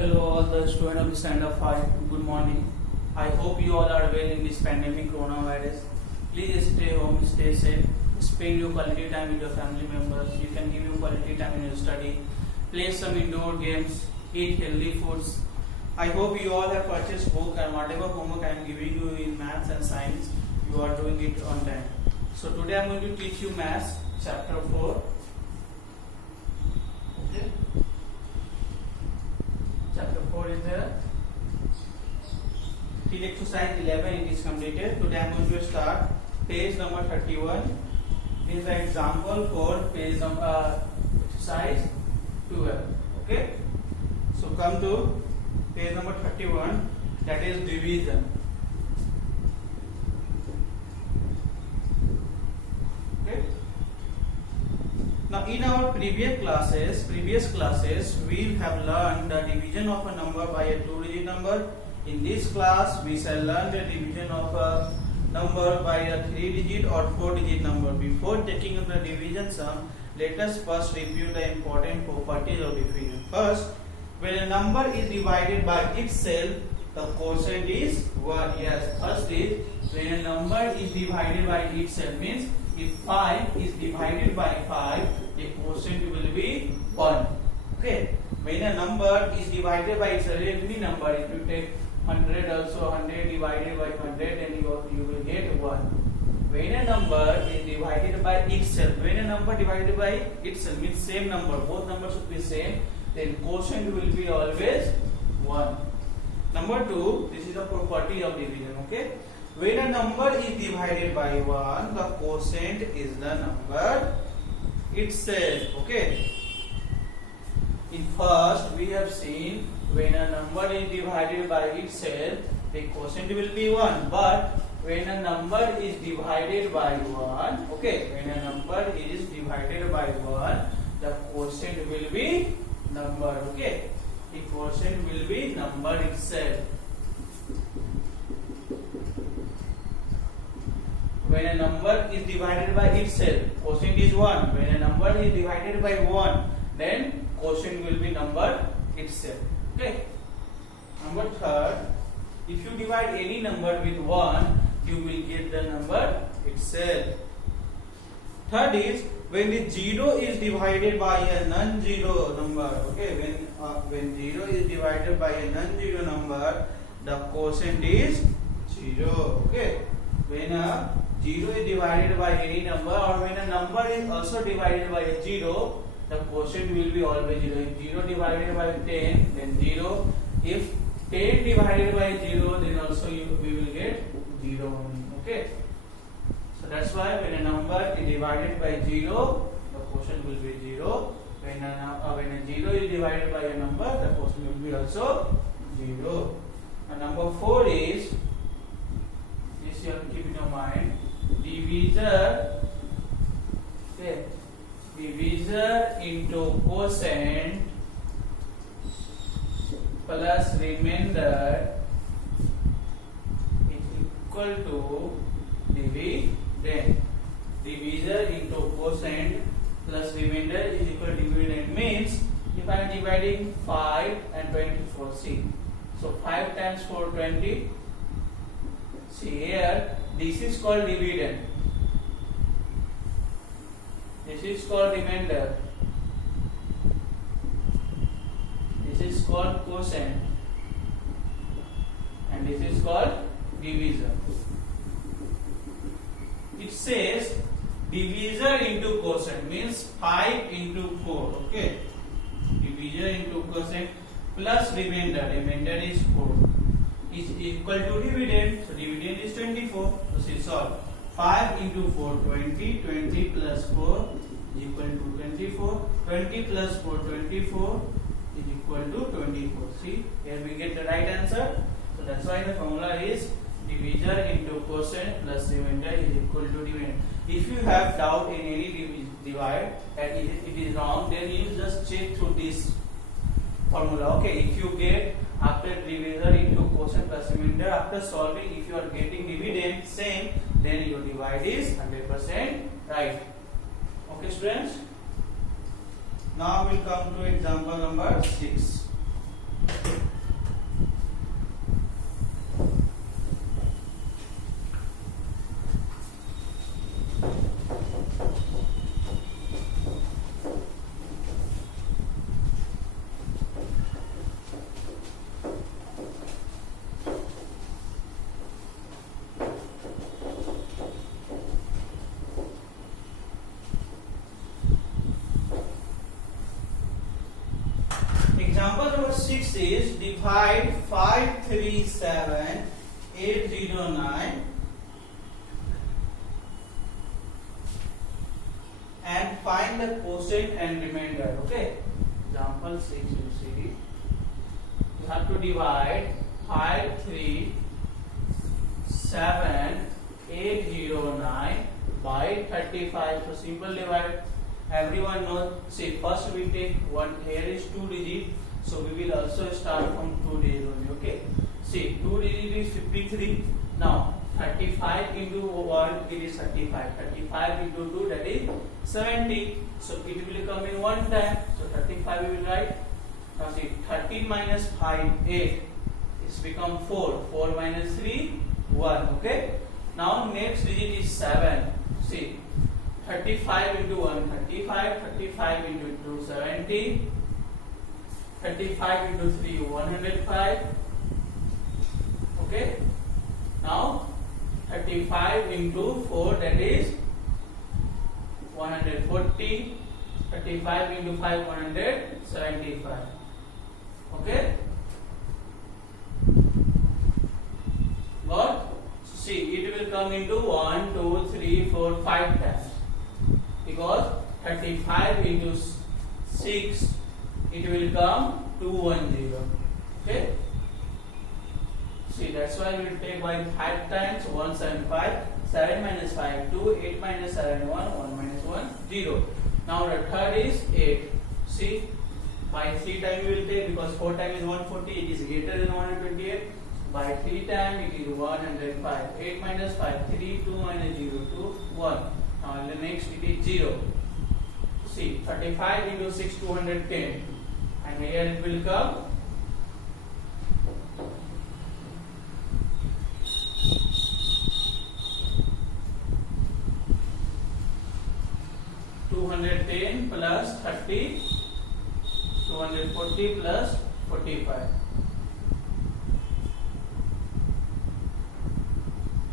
Hello all the students of the standard 5. Good morning. I hope you all are well in this pandemic coronavirus. Please stay home, stay safe. Spend your quality time with your family members. You can give your quality time in your study. Play some indoor games. Eat healthy foods. I hope you all have purchased book and whatever homework I am giving you in maths and science, you are doing it on time. So today I am going to teach you maths chapter 4. Okay. Chapter 4 is there. Till exercise 11 it is completed. Today I am going to start page number 31. This is the example for page number exercise 12. Okay. So come to page number 31, that is division. Okay. Now in our previous classes we have learned the division of a number by a 2-digit number. In this class we shall learn the division of a number by a 3-digit or 4-digit number. Before taking up the division sum, let us first review the important properties of division. First, when a number is divided by itself, the quotient is 1. Yes, first is when a number is divided by itself, means if 5 is divided by 5, the quotient will be 1. Okay. When a number is divided by itself, any number, if you take 100 also, 100 divided by 100, then you will get 1. When a number is divided by itself, when a number divided by itself means same number, both numbers should be same, then quotient will be always 1. Number 2, this is the property of division. Okay. When a number is divided by 1, the quotient is the number itself. Okay. In first, we have seen when a number is divided by itself, the quotient will be 1. But when a number is divided by 1, okay, when a number is divided by 1, the quotient will be number. Okay, the quotient will be number itself. When a number is divided by itself, quotient is 1. When a number is divided by 1, then quotient will be number itself. Okay. Number 3, if you divide any number with 1, you will get the number itself. Third is when the 0 is divided by a non-zero number. Okay, when 0 is divided by a non-zero number, the quotient is 0. Okay, when a 0 is divided by any number, or when a number is also divided by a 0, the quotient will be always 0. If 0 divided by 10, then 0. If 10 divided by 0, then also we will get 0 only. Okay. So that's why when a number is divided by 0, the quotient will be 0. When a 0 is divided by a number, the quotient will be also 0. And number 4 is, this you have to keep in your mind, divisor. Okay. Divisor into quotient plus remainder is equal to dividend. Divisor into quotient plus remainder is equal to dividend means if I am dividing 5 and 24, see, so 5 times 4, 20. See here, this is called dividend. This is called remainder. This is called quotient. And this is called divisor. It says divisor into quotient means 5 into 4. Okay. Divisor into quotient plus remainder. Remainder is 4. Is equal to dividend. So dividend is 24. So see, solve. 5 into 4, 20. 20 plus 4 is equal to 24. 20 plus 4, 24 is equal to 24. See, here we get the right answer. So that's why the formula is divisor into quotient plus remainder is equal to dividend. If you have doubt in any divide and it is wrong, then you just check through this formula. Okay, if you get after divisor into quotient plus remainder, after solving, if you are getting dividend same, then your divide is 100% right. Okay students, now we will come to example number 6. Example number 6 is divide 537809 and find the quotient and remainder. Okay. Example 6, you see, you have to divide 537809 by 35. So simple divide. Everyone knows. See, first we take one. Here is 2 digit, so we will also start from 2 digit only. Okay. See, 2 digit is 53. Now 35 into 1 it is 35. 35 into 2 that is 70. So it will come in one time. So 35 we will write. Now see, 13 minus 5 8. It's become 4. 4 minus 3 1. Okay. Now next digit is 7. See, 35 into 1 35. 35 into 2 70. 35 into 3 105. Okay. Now 35 into 4 that is 140. 35 into 5 175. Okay. What? See, it will come into 1 2 3 4 5 times, because 35 into 6 it will come 210. Okay. See, that's why we will take by 5 times 175. 7 minus 5 2. 8 minus 7 1. 1 minus 1 0. Now the third is 8. See, by 3 times we will take, because 4 times is 140. It is greater than 128. By 3 times it is 105. 8 minus 5 3. 2 minus 0 2 1. Now the next it is 0. See, 35 into 6 210, and here it will come 210 plus 30, 240 plus 45.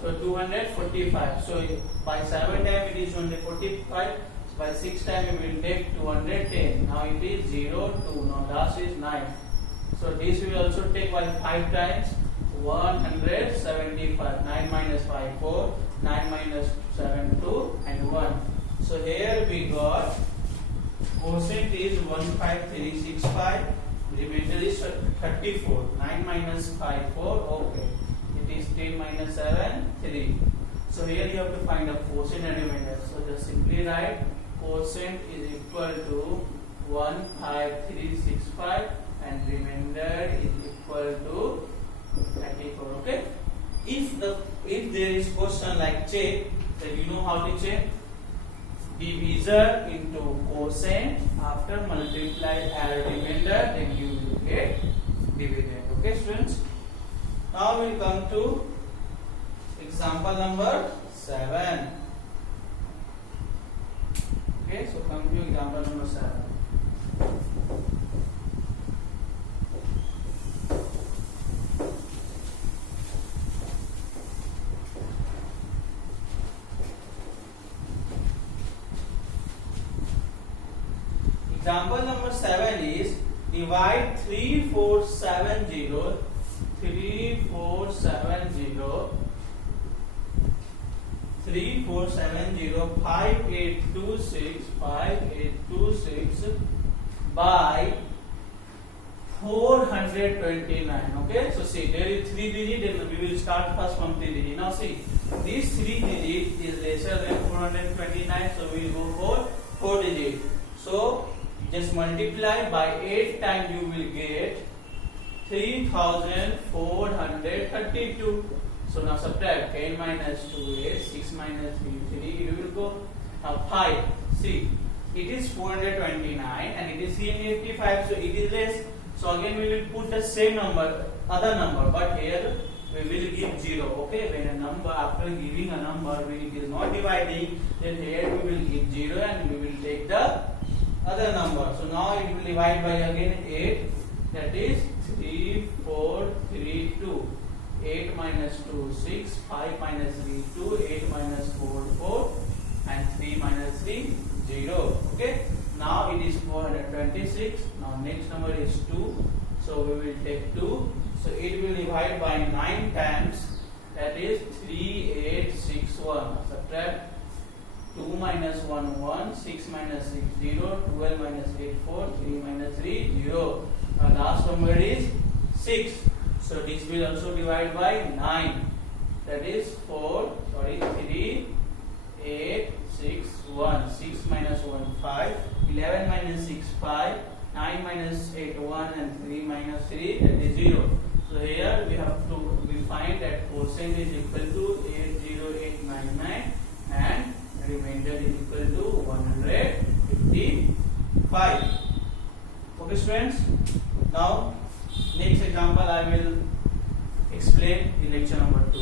So 245. So by 7 times it is 245. By 6 times we will take 210. Now it is 0 2. Now last is 9. So this we will also take by 5 times 175. 9 minus 5 4. 9 minus 7 2 and 1. So here we got quotient is 15365. Remainder is 34. 9 minus 5 4. Okay. It is 10 minus 7 3. So here you have to find the quotient and remainder. So just simply write quotient is equal to 15365 and remainder is equal to 34. Okay. If there is question like check, then you know how to check. Divisor into quotient, after multiply add remainder, then you will get dividend. Okay, students. Now we will come to example number 7. Okay, so come to example number 7. Example number 7 is divide 3470 5826 by 429. Okay, so see, there is 3 digit, and we will start first from 3 digit. Now see, this 3 digit is lesser than 429, so we will go for 4 digit. So just multiply by 8 times, you will get 3432. So now subtract 10 minus 2 is 6 minus 3 3. You will go now 5. See, it is 429 and it is 385, so it is less. So again we will put the same number, other number, but here we will give 0. Okay, when a number, after giving a number, when it is not dividing, then here we will give 0 and we will take the other number. So now it will divide by again 8, that is 3432. 8 minus 2 6, 5 minus 3 2, 8 minus 4 4, and 3 minus 3 0. Okay, Now it is 426. Now next number is 2. So we will take 2. So it will divide by 9 times. That is 3861. Subtract 2 minus 1 1, 6 minus 6 0, 12 minus 8 4, 3 minus 3 0. Now last number is 6. So this will also divide by 9. That is 3 8 6 1. 6 minus 1 5, 11 minus 6 5, 9 minus 8 1, and 3 minus 3, that is 0. So here we find that quotient is equal to 80899 and remainder is equal to 155. Okay students, now next example I will explain in lecture number 2.